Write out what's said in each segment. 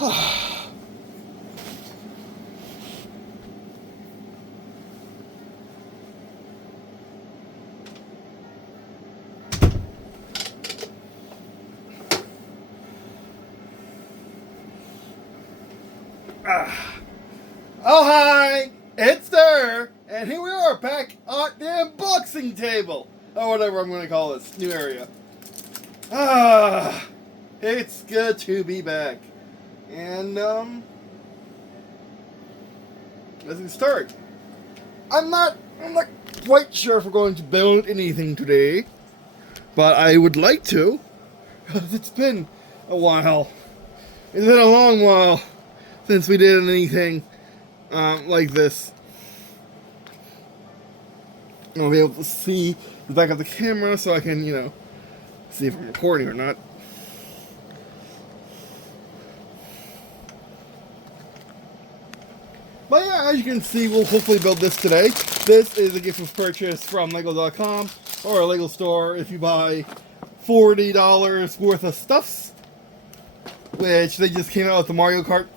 Oh hi, it's there, and here we are back at the unboxing table, or whatever I'm going to call this new area. It's good to be back, and let's get started. I'm not quite sure if we're going to build anything today, but I would like to, because it's been a while. It's been a long while since we did anything like this. I'll be able to see the back of the camera so I can, see if I'm recording or not. But yeah, as you can see, we'll hopefully build this today. This is a gift of purchase from Lego.com or a Lego store if you buy $40 worth of stuffs, which they just came out with the Mario Kart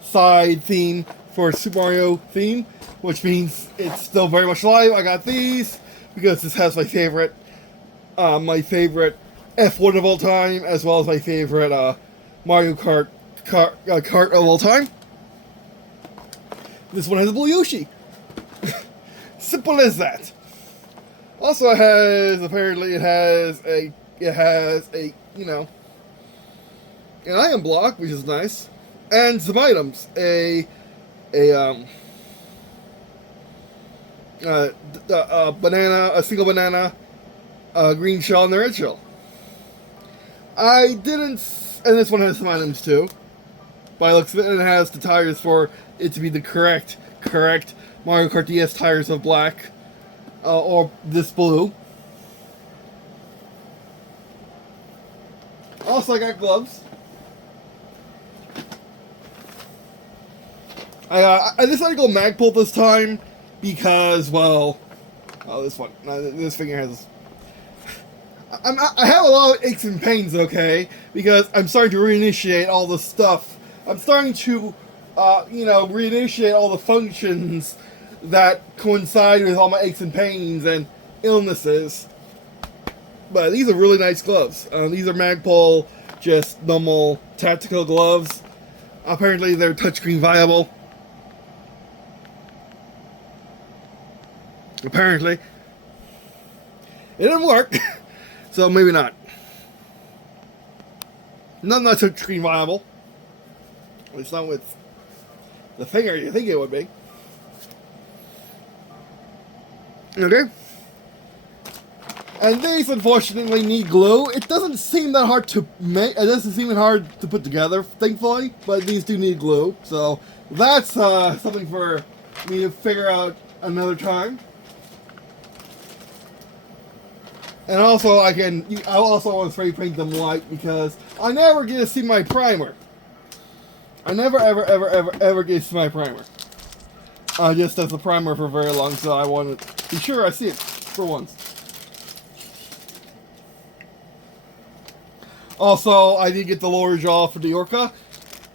side theme for Super Mario theme, which means it's still very much alive. I got these because this has my favorite F1 of all time, as well as my favorite Mario Kart of all time. This one has a blue Yoshi. Simple as that. Also, it has a an item block, which is nice, and some items. A banana, a single banana, a green shell, and a red shell. And this one has some items too. By the looks of it, and it has the tires for it to be the correct Mario Kart DS tires of black, or this blue. Also, I got gloves. I decided to go Magpul this time because, well, this one, this finger has. I have a lot of aches and pains, okay, because I'm starting to reinitiate all the stuff. I'm starting to, reinitiate all the functions that coincide with all my aches and pains and illnesses. But these are really nice gloves. These are Magpul, just normal tactical gloves. Apparently they're touchscreen viable. Apparently. It didn't work, so maybe not. Not touchscreen viable. At least not with the finger you think it would be. Okay. And these unfortunately need glue. It doesn't seem that hard to make. It doesn't seem hard to put together, thankfully. But these do need glue, so that's something for me to figure out another time. And also, I also want to spray paint them white because I never get to see my primer. I never ever get to see my primer. Just as a primer for very long, so I want to be sure I see it for once. Also, I did get the lower jaw for the Orca.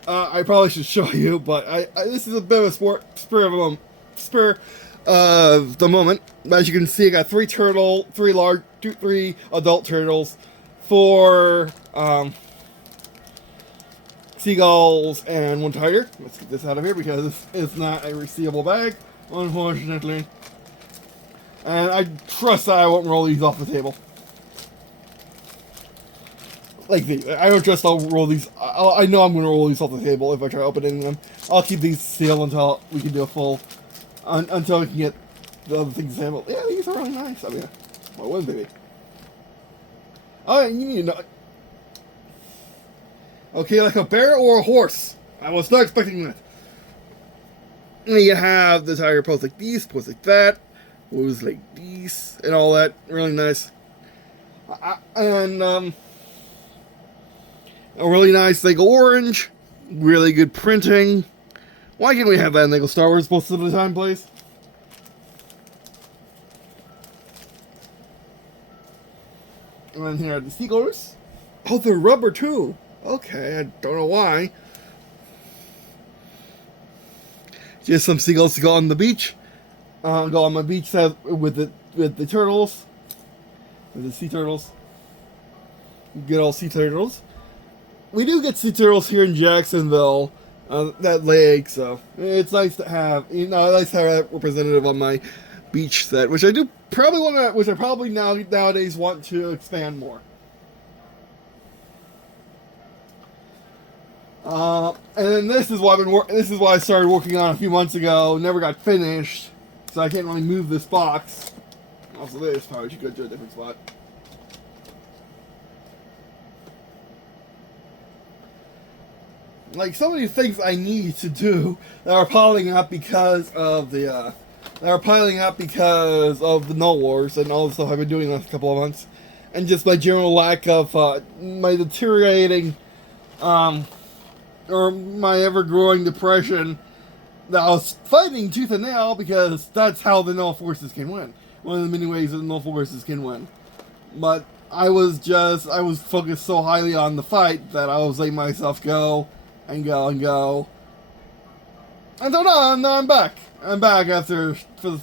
I probably should show you, but this is a bit of a spur of the moment. As you can see, I got three adult turtles, 4 seagulls, and 1 tiger. Let's get this out of here because it's not a resealable bag, unfortunately. And I trust that I won't roll these off the table. Like these. I don't trust I'll roll these. I know I'm going to roll these off the table if I try opening them. I'll keep these sealed until we can do a full... until we can get the other things sampled. Yeah, these are really nice. I mean, why wouldn't they be? Oh, you need to know... Okay, like a bear or a horse. I was not expecting that. And you have the tire posts like these, posts like that, woos like these, and all that. Really nice. And a really nice Lego orange. Really good printing. Why can't we have that in Lego Star Wars most of the time, please? And then here are the seagulls. Oh, they're rubber too. Okay, I don't know why. Just some seagulls to go on the beach. Go on my beach with the turtles. With the sea turtles. Good old sea turtles. We do get sea turtles here in Jacksonville, that lake, so it's nice to have, nice to have that representative on my beach set, which I probably nowadays want to expand more. And then this is what I started working on a few months ago. Never got finished, so I can't really move this box. Also, this probably should go to a different spot. Like, so many things I need to do that are piling up because of the Null Wars and all the stuff I've been doing the last couple of months, and just my general lack of my deteriorating, or my ever-growing depression that I was fighting tooth and nail, because that's how the Null Forces can win. One of the many ways that the Null Forces can win. But I was focused so highly on the fight that I was letting myself go. And go. And so now I'm back. I'm back after I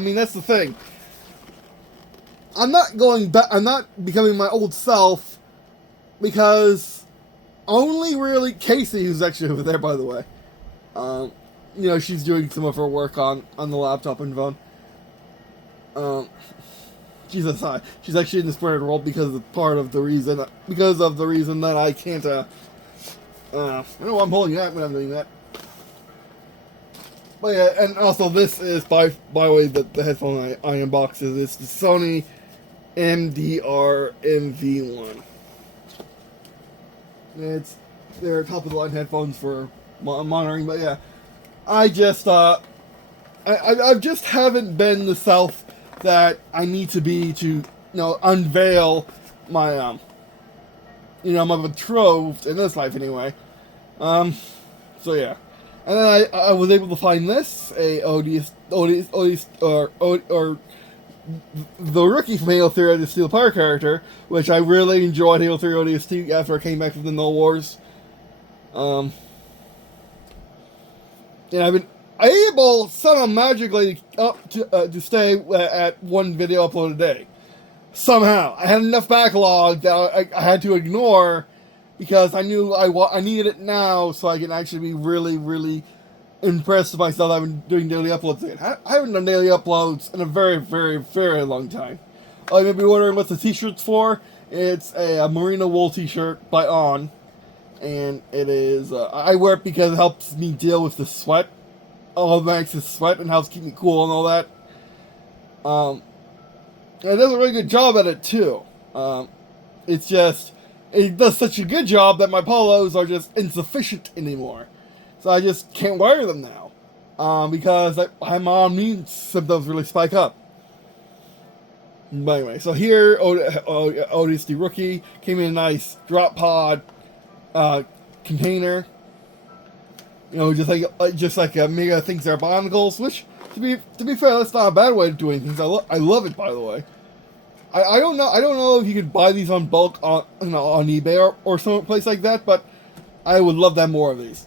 mean, that's the thing. I'm not going back. I'm not becoming my old self, because only really Casey, who's actually over there, by the way. She's doing some of her work on the laptop and phone. She's aside. She's actually in the spread role because of the reason that I can't. I know I'm holding that when I'm doing that. But yeah, and also this is by the way the headphone I unboxes. It's the Sony MDR MV1. They're top of the line headphones for monitoring. But yeah, I just I just haven't been the self that I need to be to, unveil my, my betrothed in this life anyway. So yeah. And then I was able to find this, a ODST, or the rookie from Halo 3 ODST Steel Fire character, which I really enjoyed Halo 3 ODST after I came back from the Null Wars. And I've been able somehow magically to stay at one video upload a day. Somehow I had enough backlog that I had to ignore, because I knew I needed it now, so I can actually be really, really impressed with myself. I've been doing daily uploads again. I haven't done daily uploads in a very, very, very long time. You may be wondering what the t-shirt's for. It's a merino wool t-shirt by On, and it is I wear it because it helps me deal with the sweat. All the excess sweat, and helps keep me cool and all that. And it does a really good job at it too. It's just, it does such a good job that my polos are just insufficient anymore. So I just can't wear them now. Because my immune symptoms really spike up. But anyway, so here, ODST Rookie came in a nice drop pod container. Just like Mega thinks they're Bionicles, which, to be fair, that's not a bad way of doing things. I love it, by the way. I don't know if you could buy these on bulk on eBay or some place like that, but I would love to have more of these.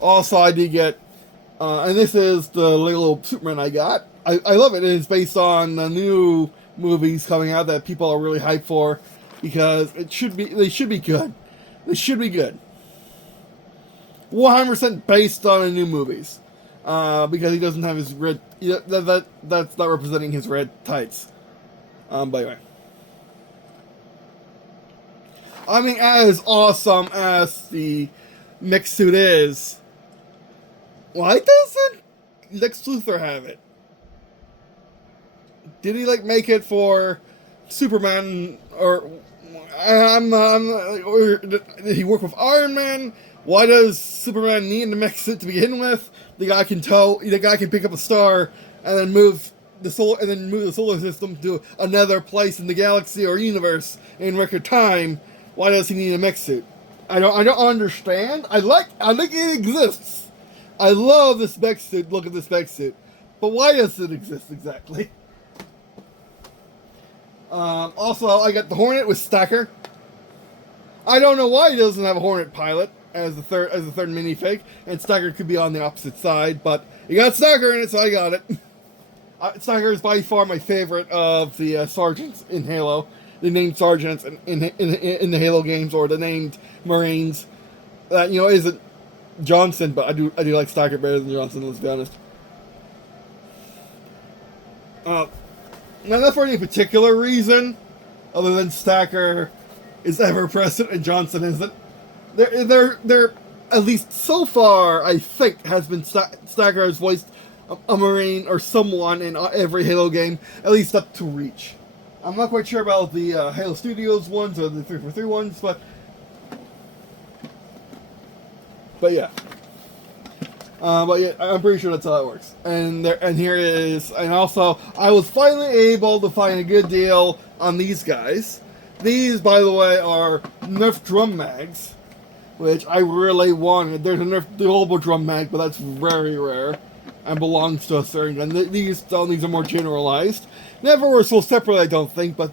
Also, I did get, and this is the little Superman I got. I love it. It is based on the new movies coming out that people are really hyped for, because they should be good. They should be good. 100% based on the new movies, because he doesn't have his red. That's not representing his red tights. By the way, I mean, as awesome as the mech suit is, why doesn't Lex Luthor have it? Did he make it for Superman, or did he work with Iron Man? Why does Superman need the mech suit to begin with? The guy can pick up a star and then move the solar system to another place in the galaxy or universe in record time. Why does he need a mech suit? I don't understand. I like it exists. I love this mech suit. Look at this mech suit. But why does it exist exactly? Also, I got the Hornet with Stacker. I don't know why he doesn't have a Hornet pilot as the third minifig, and Stacker could be on the opposite side, but you got Stacker in it, so I got it. Stacker is by far my favorite of the sergeants in Halo, the named sergeants in the Halo games, or the named Marines. That isn't Johnson, but I do like Stacker better than Johnson. Let's be honest. Not for any particular reason, other than Stacker is ever present and Johnson isn't. They're at least so far, I think, has been Stacker has voiced a Marine or someone in every Halo game, at least up to Reach. I'm not quite sure about the Halo Studios ones or the 343 ones, but yeah. But yeah, I'm pretty sure that's how it works. And here is, and also, I was finally able to find a good deal on these guys. These, by the way, are Nerf drum mags, which I really wanted. There's a Nerf global drum mag, but that's very rare and belongs to a certain. And these are more generalized. Never were so separate, I don't think, but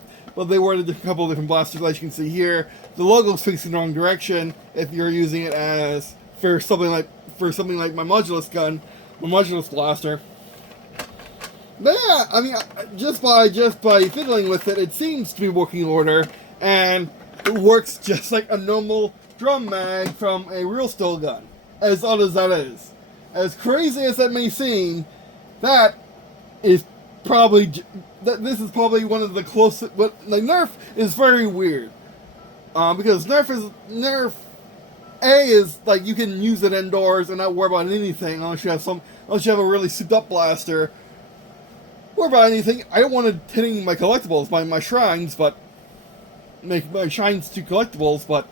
they were a couple of different blasters, as you can see here. The logo's facing the wrong direction if you're using it as for something like my modulus gun, my modulus blaster. But yeah, I mean, just by fiddling with it, it seems to be working order, and it works just like a normal drum mag from a real steel gun. As odd as that is, as crazy as that may seem, this is probably one of the closest. But like Nerf is very weird, because Nerf is like you can use it indoors and not worry about anything unless you have a really souped up blaster. Worry about anything. I don't want it hitting my collectibles, my shrines, but make my shrines to collectibles. But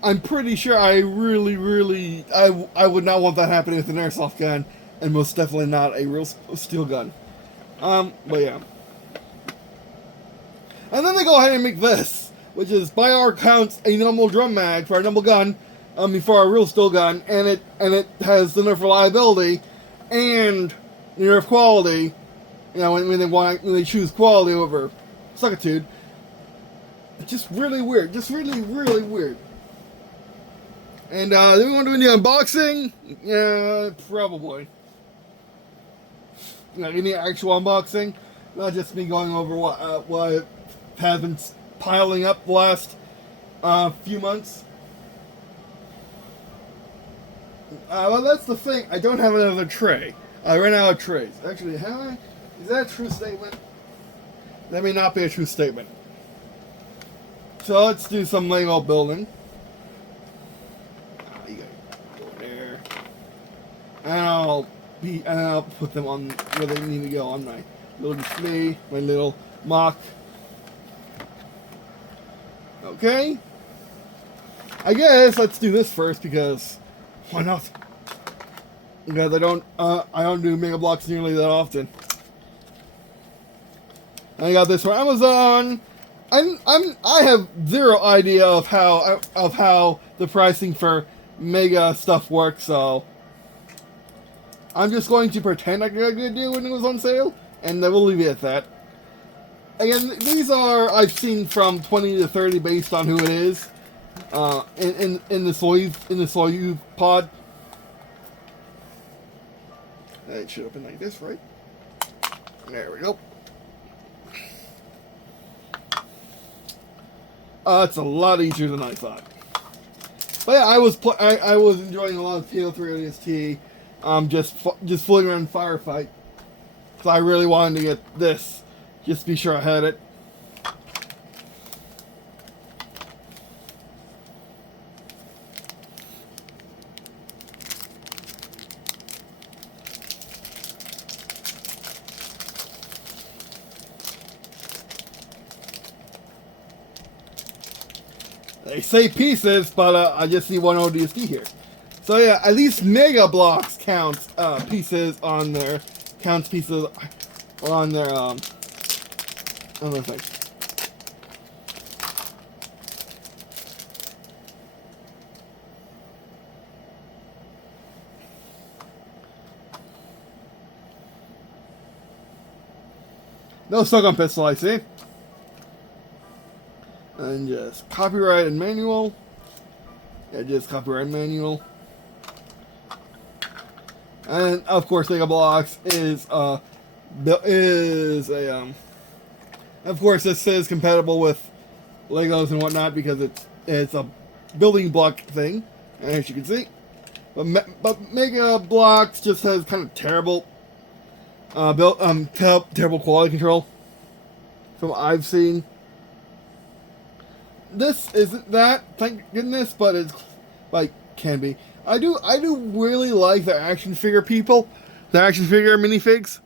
I'm pretty sure I would not want that happening with an airsoft gun, and most definitely not a real steel gun. But yeah. And then they go ahead and make this, which is by our counts a normal drum mag for a normal gun, for a real steel gun, and it has the Nerf reliability and the Nerf quality. When they choose quality over suckitude. It's just really weird. Just really, really weird. And do we want to do the unboxing? Yeah, probably. Any actual unboxing, not just me going over what has been piling up the last few months. Well, that's the thing. I don't have another tray. I ran out of trays. Actually, have I? Is that a true statement? That may not be a true statement. So let's do some Lego building. You gotta go there. And I'll put them on where they need to go on my little display, my little mock. Okay. I guess let's do this first because why not? Because I don't do Mega Bloks nearly that often. I got this from Amazon. I have zero idea of how the pricing for Mega stuff works, so I'm just going to pretend I got a good deal when it was on sale, and then we'll leave it at that. Again, these are I've seen from 20 to 30 based on who it is. In the Soyuz pod. It should open like this, right? There we go. It's a lot easier than I thought. But yeah, I was enjoying a lot of Halo 3 ODST. Just floating around Firefight. So I really wanted to get this. Just to be sure I had it. They say pieces, but I just see one ODST here. So yeah, at least Mega Bloks counts pieces on their thing. No shotgun pistol, I see. And just copyright and manual. Yeah, just copyright manual. And of course, Lego Blocks is a of course this is compatible with Legos and whatnot because it's a building block thing, as you can see. But Mega Blocks just has kind of terrible terrible quality control from what I've seen. This isn't that, thank goodness, but it's like can be. I do really like the action figure people, the action figure minifigs.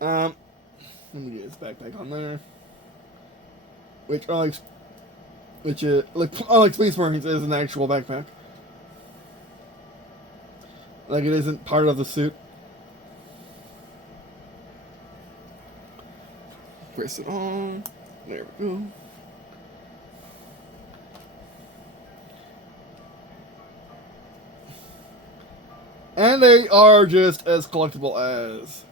Let me get his backpack on there, which unlike Space Marines is an actual backpack, like it isn't part of the suit. Press it on. There we go. And they are just as collectible as.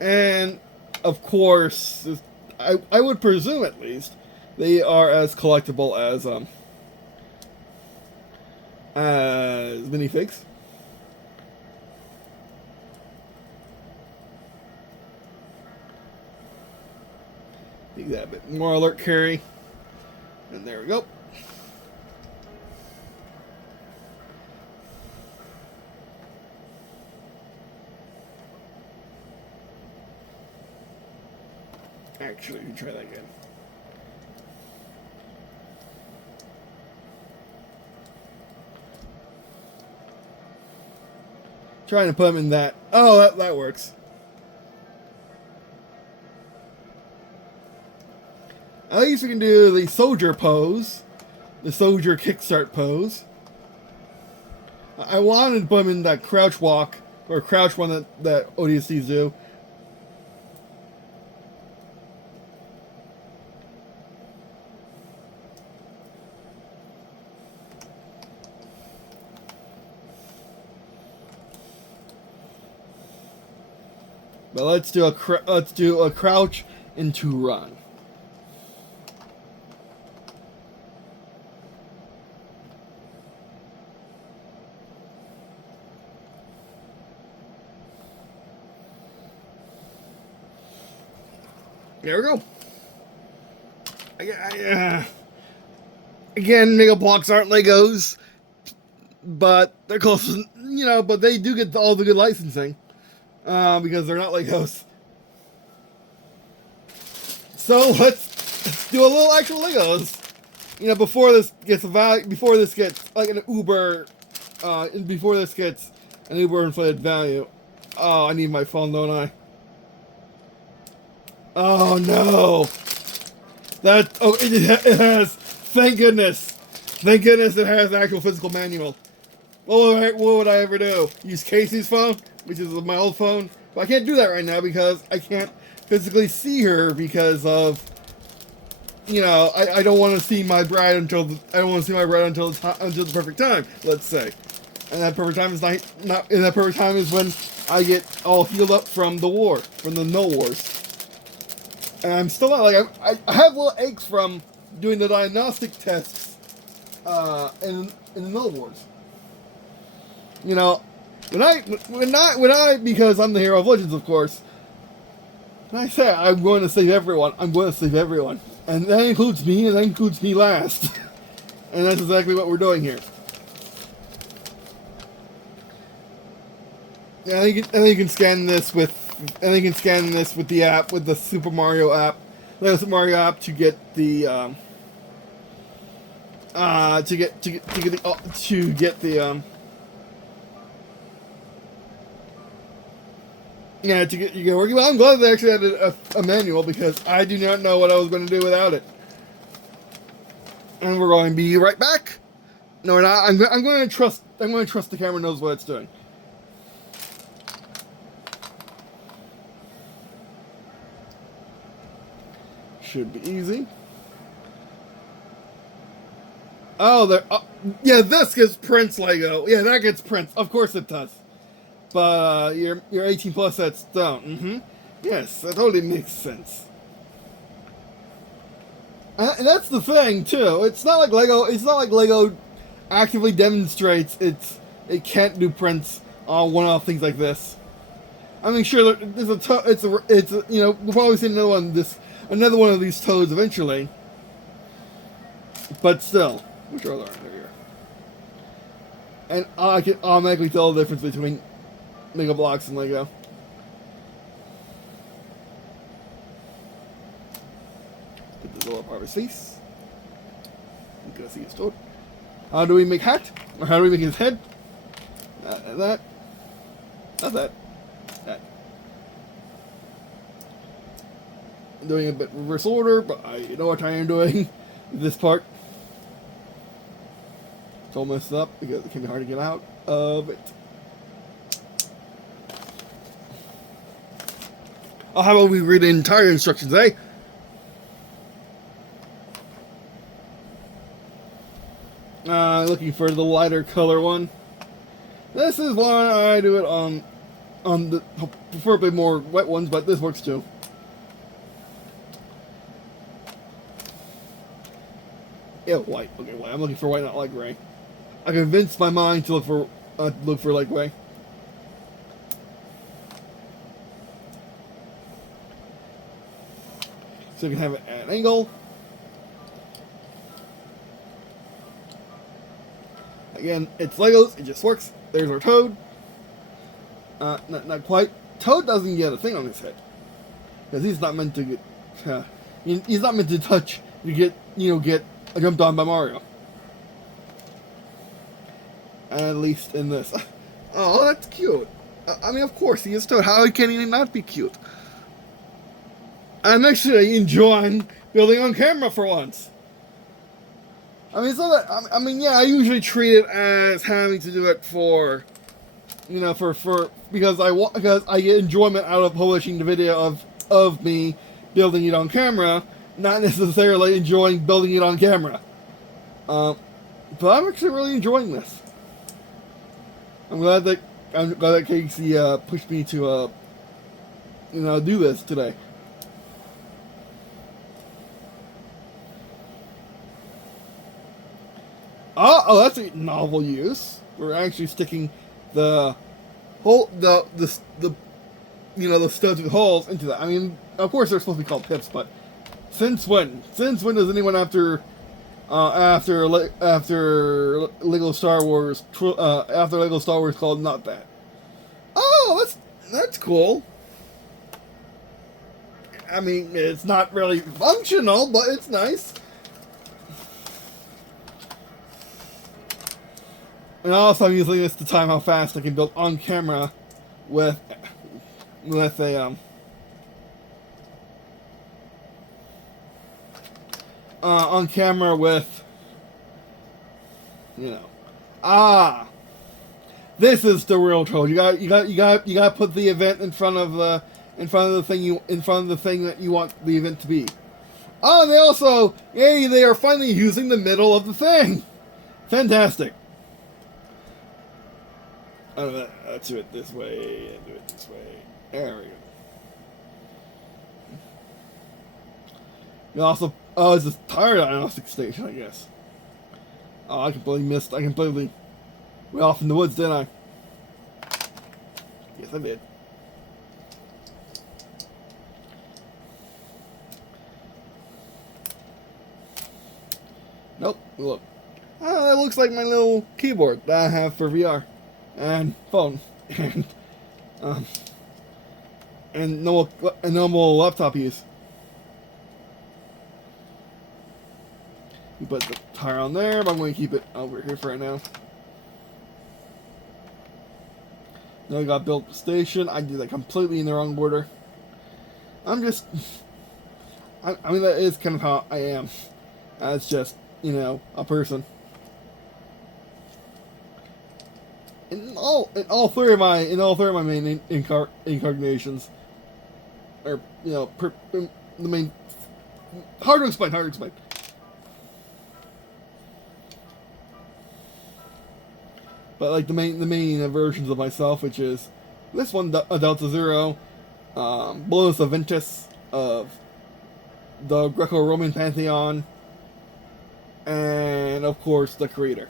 And, of course, I would presume at least, they are as collectible as minifigs. Need that a bit more alert carry. And there we go. Actually, you can try that again. Trying to put him in that. Oh, that works. At least we can do the soldier pose. The soldier kickstart pose. I wanted to put him in that crouch walk, or crouch one that ODSTs do. But let's do a crouch into run. There we go. Again, Mega Blocks aren't Legos, but they're close. But they do get all the good licensing. Because they're not Legos. So let's do a little actual Legos. Before this gets like an Uber, before this gets an Uber inflated value. Oh, I need my phone, don't I? Oh no! It has. Thank goodness it has an actual physical manual. What would I ever do? Use Casey's phone, which is my old phone, but I can't do that right now because I can't physically see her because of, I don't want to see my bride until the perfect time. Let's say, and that perfect time is not. And that perfect time is when I get all healed up from the war, from the Null Wars. And I'm still not I have little aches from doing the diagnostic tests, in the Null Wars. When I, because I'm the hero of Legends, of course, when I say I'm going to save everyone, I'm going to save everyone. And that includes me, and that includes me last. And that's exactly what we're doing here. And you can scan this with the app, with the Super Mario app, Super Mario app to get the, to get working. Well, I'm glad they actually had a manual because I do not know what I was going to do without it. And we're going to be right back. No, we're not. I'm going to trust the camera knows what it's doing. Should be easy. Oh, there. Yeah, this gets Prince Lego. Yeah, that gets Prince. Of course it does. But your 18 plus sets don't. Yes, that totally makes sense. And that's the thing too. It's not like Lego. It's not like Lego actively demonstrates it can't do prints on one-off things like this. I mean, sure, there's it's you know, we'll probably see another one of these toads eventually. But still, which are there here? And I can automatically tell the difference between Lego blocks and Lego. Put this lower part of his face. You can see his toad. How do we make hat? Or how do we make his head? That. Not that. That. I'm doing a bit reverse order, but I know what I am doing with this part. It's all messed up because it can be hard to get out of it. Oh, how about we read the entire instructions, eh? Looking for the lighter color one. This is why I do it on the preferably more wet ones, but this works too. Yeah, white. Okay, white. I'm looking for white, not light gray. I convinced my mind to look for light gray. So you can have it at an angle. Again, it's Legos. It just works. There's our Toad. Not quite. Toad doesn't get a thing on his head because he's not meant to get. He's not meant to touch. Get jumped on by Mario. At least in this. Oh, that's cute. I mean, of course he is Toad. How can he not be cute? I'm actually enjoying building on camera for once. I mean, it's not that. I mean, yeah, I usually treat it as having to do it for, because I get enjoyment out of publishing the video of me building it on camera, not necessarily enjoying building it on camera. But I'm actually really enjoying this. I'm glad that Casey pushed me to do this today. Oh, that's a novel use. We're actually sticking the studs with holes into that. I mean, of course they're supposed to be called pips, but since when? Since when does anyone after Lego Star Wars called not that? Oh, that's cool. I mean, it's not really functional, but it's nice. And also, I'm using this to time how fast I can build on camera with a on camera with this is the real Toad. You got put the event in front of the thing that you want the event to be. Oh, and they also, they are finally using the middle of the thing. Fantastic. Let's do it this way, and do it this way. There we go. You also, it's a tire diagnostic station, I guess. Oh, I completely missed. I completely went off in the woods, didn't I? Yes, I did. Nope. Look. That looks like my little keyboard that I have for VR. And phone, and normal laptop use. You put the tire on there, but I'm going to keep it over here for right now. Now we got built station. I did that completely in the wrong order. I mean, that is kind of how I am. As just, a person. In all three of my main incarnations, or the main hard to explain. But like the main versions of myself, which is this one, a Delta Zero, Blows Aventus of the Greco-Roman pantheon, and of course the creator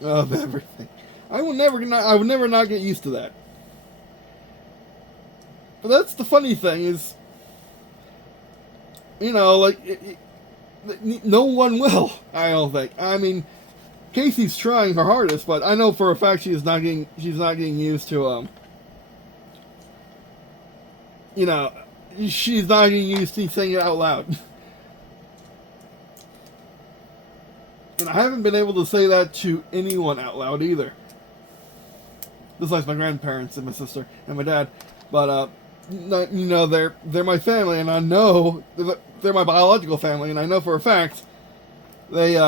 of everything. I would never not get used to that. But that's the funny thing is, you know, like no one will. I don't think. I mean, Casey's trying her hardest, but I know for a fact she's not getting used to you know, she's not getting used to saying it out loud. And I haven't been able to say that to anyone out loud either. Besides my grandparents and my sister and my dad. But, you know, they're my family, and I know they're my biological family, and I know for a fact they,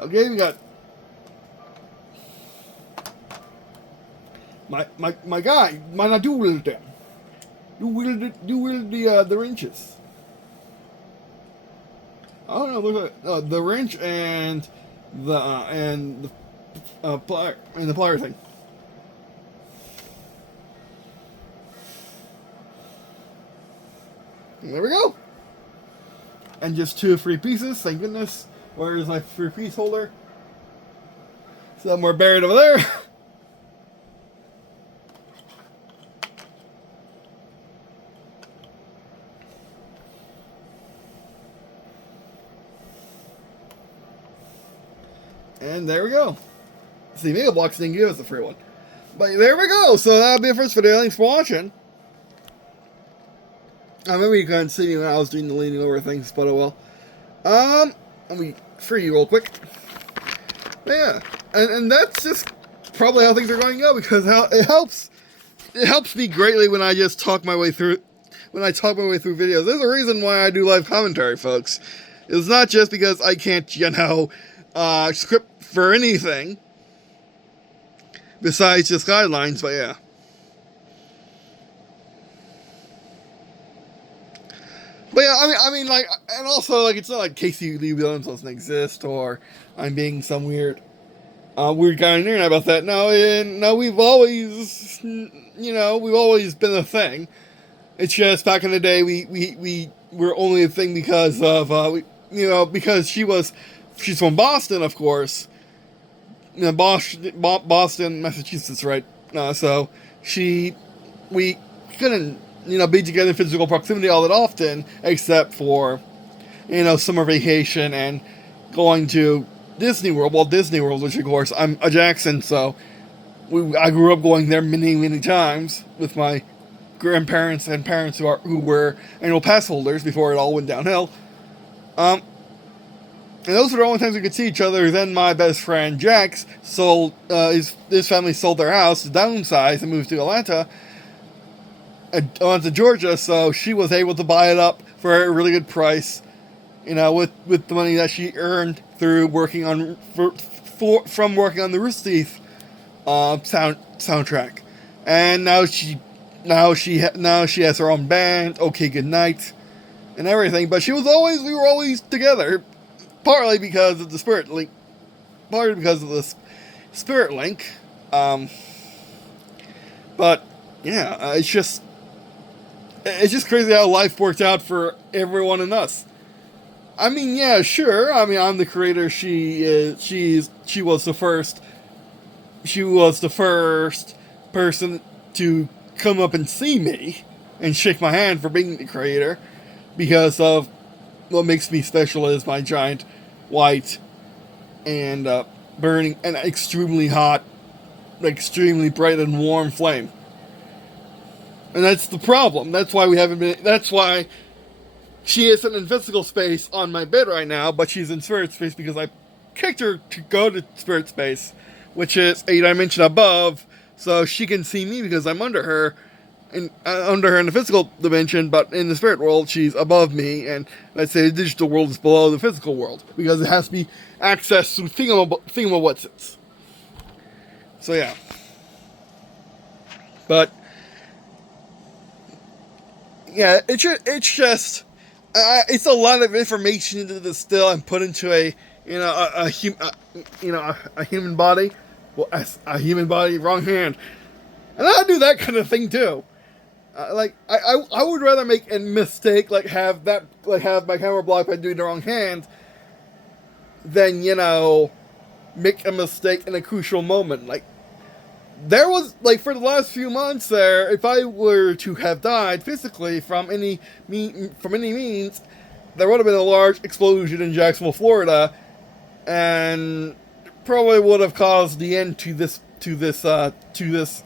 okay, we got my guy, my do will the wrenches. I don't know, look at the wrench and the plier and the plier thing. And there we go. And just 2 free pieces, thank goodness. Where is my free piece holder? Somewhere buried over there. And there we go. See, maybe Bloks didn't give us a free one. But there we go. So that'll be it for this video. Thanks for watching. I remember you couldn't see me when I was doing the leaning over things, but oh well. Let me free you real quick. But yeah. And that's just probably how things are going to go, because it helps me greatly when I just talk my way through videos. There's a reason why I do live commentary, folks. It's not just because I can't, you know, script for anything besides just guidelines, but yeah. But yeah, I mean, like, and also, like, it's not like Casey Lee Williams doesn't exist, or I'm being some weird guy on the internet about that. No, we've always been a thing. It's just back in the day, we were only a thing because of, because she's from Boston, of course. You know, Boston, Massachusetts, right? So we couldn't, be together in physical proximity all that often, except for, summer vacation and going to Disney World. Well, Disney World, which of course I'm a Jackson, so I grew up going there many, many times with my grandparents and parents who were annual pass holders before it all went downhill. And those were the only times we could see each other. Then my best friend Jax sold his family sold their house, downsized, and moved to Atlanta, Georgia. So she was able to buy it up for a really good price, with the money that she earned through working on from working on the Rooster Teeth soundtrack. And now she has her own band, Okay Goodnight, and everything. But we were always together. Partly because of the Spirit Link. But yeah, it's just crazy how life worked out for everyone and us. I mean, yeah, sure. I mean, I'm the creator. She was the first person to come up and see me and shake my hand for being the creator, because of what makes me special is my giant white and burning and extremely hot, extremely bright and warm flame. And that's the problem. That's why she isn't in physical space on my bed right now, but she's in spirit space because I kicked her to go to spirit space, which is a dimension above, so she can see me because I'm under her. Under her in the physical dimension, but in the spirit world, she's above me, and let's say the digital world is below the physical world, because it has to be accessed through thingamawhatsits. So yeah. But yeah, it's a lot of information to distill and put into a human body. Well, a human body, wrong hand. And I do that kind of thing too. I would rather make a mistake, have my camera blocked by doing the wrong hand, than, make a mistake in a crucial moment. There was, for the last few months there, if I were to have died physically from any means, there would have been a large explosion in Jacksonville, Florida, and probably would have caused the end to this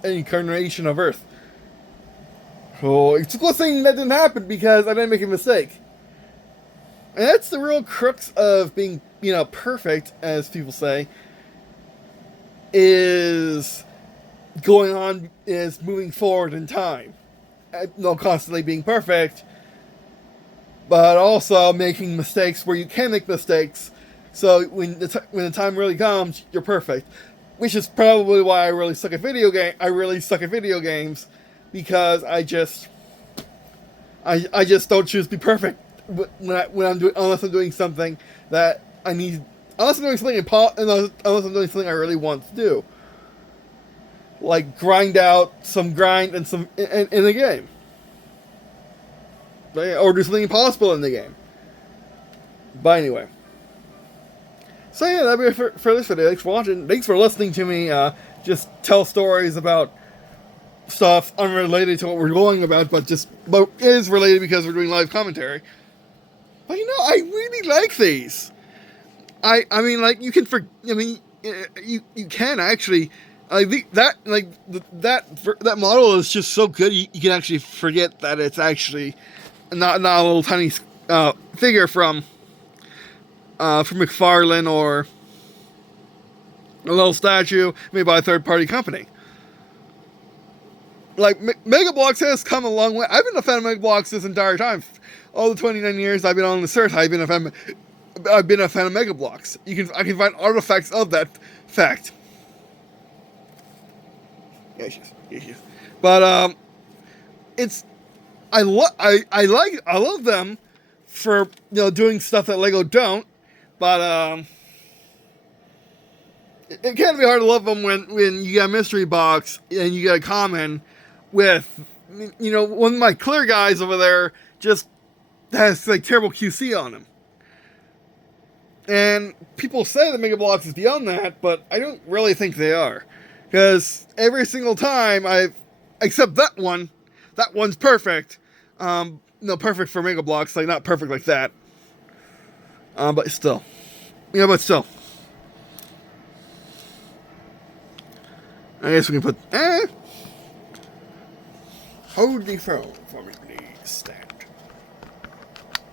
incarnation of Earth. So it's a good thing that didn't happen because I didn't make a mistake. And that's the real crux of being, perfect, as people say, is moving forward in time. Not constantly being perfect, but also making mistakes where you can make mistakes. So when the time really comes, you're perfect. Which is probably why I really suck at video games, because I just don't choose to be perfect unless I'm doing something that I need. Unless I'm doing something I really want to do, like grind out some grind and some in the game, or do something impossible in the game. But anyway. So yeah, that'll be it for this video. Thanks for watching. Thanks for listening to me just tell stories about stuff unrelated to what we're going about, but is related because we're doing live commentary. But I really like these. I mean, you can you can actually. That model is just so good. You can actually forget that it's actually not a little tiny figure from McFarlane, or a little statue made by a third-party company. Mega Bloks has come a long way. I've been a fan of Mega Bloks this entire time. All the 29 years I've been on this earth, I've been a fan of Mega Bloks. I can find artifacts of that fact. Yes. But I love them for doing stuff that Lego don't. But it can be hard to love them when you get a mystery box and you get a common with, one of my clear guys over there just has terrible QC on him. And people say that Mega Bloks is beyond that, but I don't really think they are, because every single time except that one's perfect. Perfect for Mega Bloks, not perfect like that. But still. I guess we can put... Hold the phone for me, please, Stan.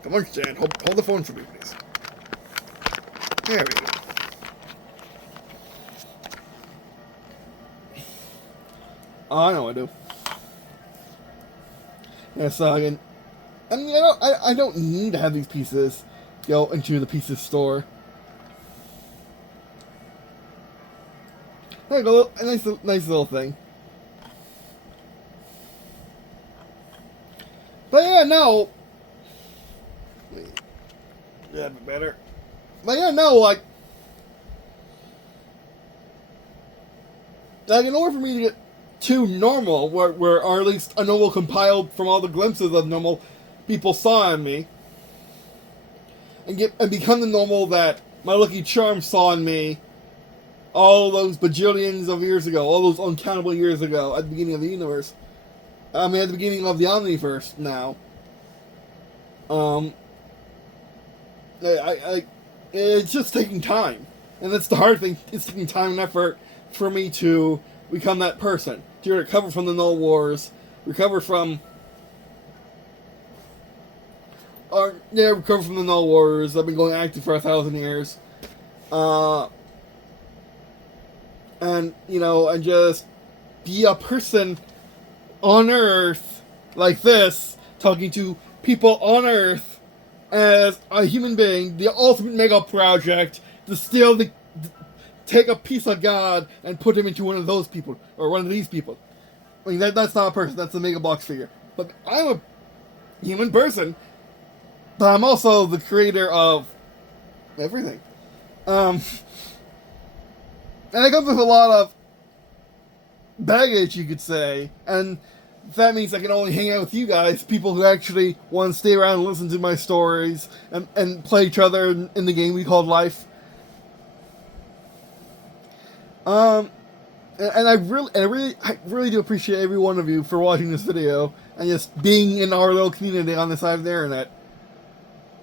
Come on, Stan. Hold the phone for me, please. There we go. Oh, I know I do. Yeah, so again... I don't need to have these pieces go into the pieces store. There we go, a nice little thing. But yeah, no. Yeah, better. But yeah, no, in order for me to get to normal, or at least a normal compiled from all the glimpses of normal people saw in me, and become the normal that my Lucky Charms saw in me all those bajillions of years ago, all those uncountable years ago, at the beginning of the universe. At the beginning of the Omniverse now. It's just taking time. And that's the hard thing. It's taking time and effort for me to become that person. To recover from the Null Wars. Recover from the Null Wars. I've been going active for 1,000 years. And just be a person on Earth like this, talking to people on Earth as a human being, the ultimate mega project to take a piece of God and put him into one of those people, or one of these people. I mean, that's not a person, that's a Mega Bloks figure. But I'm a human person, but I'm also the creator of everything. And it comes with a lot of baggage, you could say, and that means I can only hang out with you guys, people who actually want to stay around and listen to my stories and play each other in the game we called life. And I really do appreciate every one of you for watching this video and just being in our little community on this side of the internet.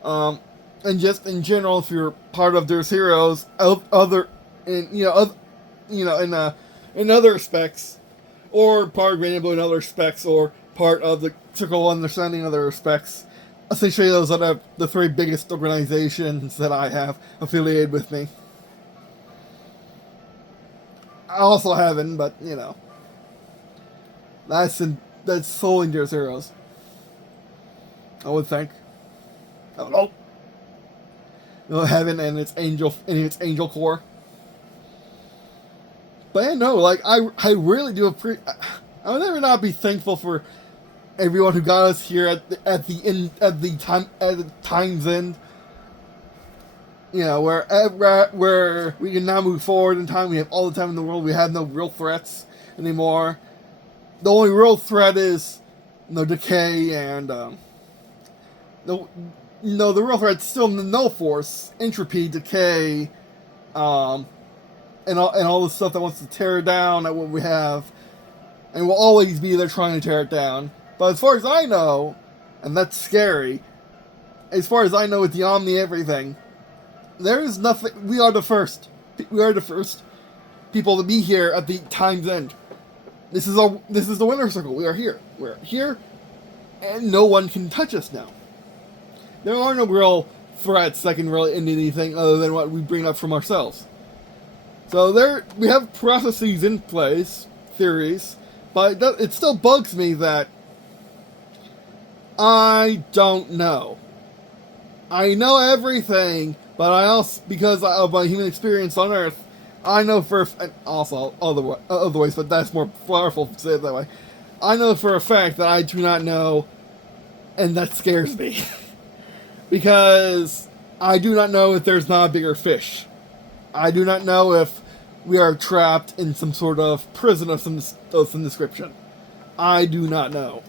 And just in general, if you're part of There's Heroes, in other respects, or part of Green&Blue in other respects, or part of the Circle of Understanding in other respects. Essentially, those are the three biggest organizations that I have affiliated with me. I also haven't, but that's solely There's Heroes. I would think. I don't know. Heaven and its angel core. But I know, like, I really do appreciate. I would never not be thankful for everyone who got us here at the time's end. Where we can now move forward in time. We have all the time in the world. We have no real threats anymore. The only real threat is decay and the real threat's still the null force, entropy, decay, and all the stuff that wants to tear down at what we have, and will always be there trying to tear it down. But as far as I know, and that's scary, as far as I know with the Omni everything, there is nothing. We are the first people to be here at the time's end. This is the winner circle. We are here. We're here, and no one can touch us now. There are no real threats that can really end anything other than what we bring up from ourselves. So we have processes in place, theories, but it still bugs me that I don't know. I know everything, but I also, because of my human experience on Earth, I know and also other ways, but that's more powerful to say it that way. I know for a fact that I do not know, and that scares me. Because I do not know if there's not a bigger fish. I do not know if we are trapped in some sort of prison of some description. I do not know.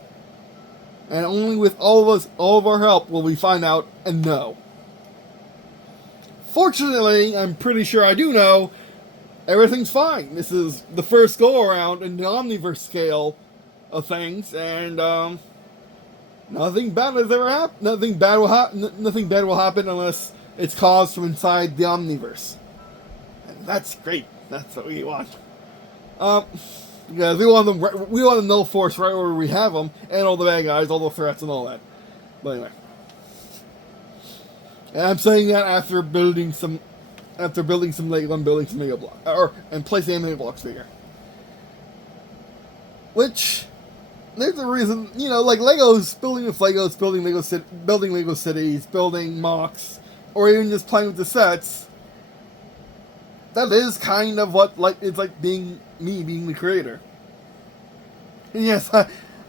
And only with all of our help, will we find out and know. Fortunately, I'm pretty sure I do know, everything's fine. This is the first go-around in the Omniverse scale of things, and nothing bad has ever happened. Nothing bad will happen unless it's caused from inside the Omniverse. And that's great. That's what we want. Because we want the null force right where we have them, and all the bad guys, all the threats, and all that. But anyway, and I'm saying that after building some Lego and building some Mega Block, and placing a Mega Bloks figure. Which, there's a reason, like Legos, building Lego cities, building mocks, or even just playing with the sets. That is kind of what it's like being the creator. And yes,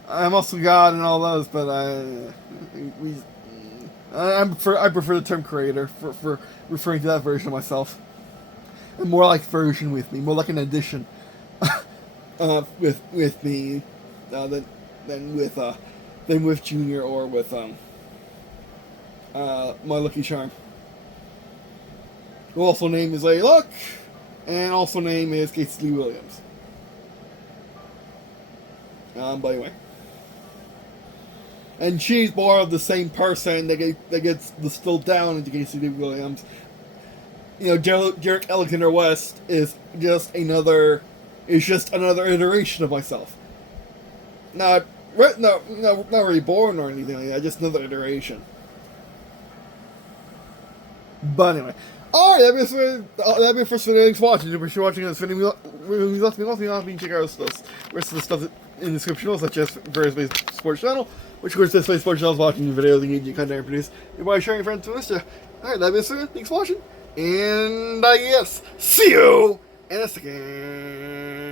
I'm also God and all those, but I prefer the term creator for referring to that version of myself. And more like version with me, more like an addition with me than with Junior or with my Lucky Charm. Who also name is Lady Luck, and also name is Casey Lee Williams. But anyway. And she's more of the same person that gets distilled down into Casey Lee Williams. Jarek Alexander West is just another iteration of myself. Not reborn or anything like that, just another iteration. But anyway. Alright, that'd be it for today. Thanks for watching. If you're watching this video, check out the rest of the stuff in the description, such as various ways sports channel, which of course this way sports channel is watching the videos and engaging content I produce. Everybody sharing friends to this. Alright, that'd be it for today. Thanks for watching. And I guess see you in a second.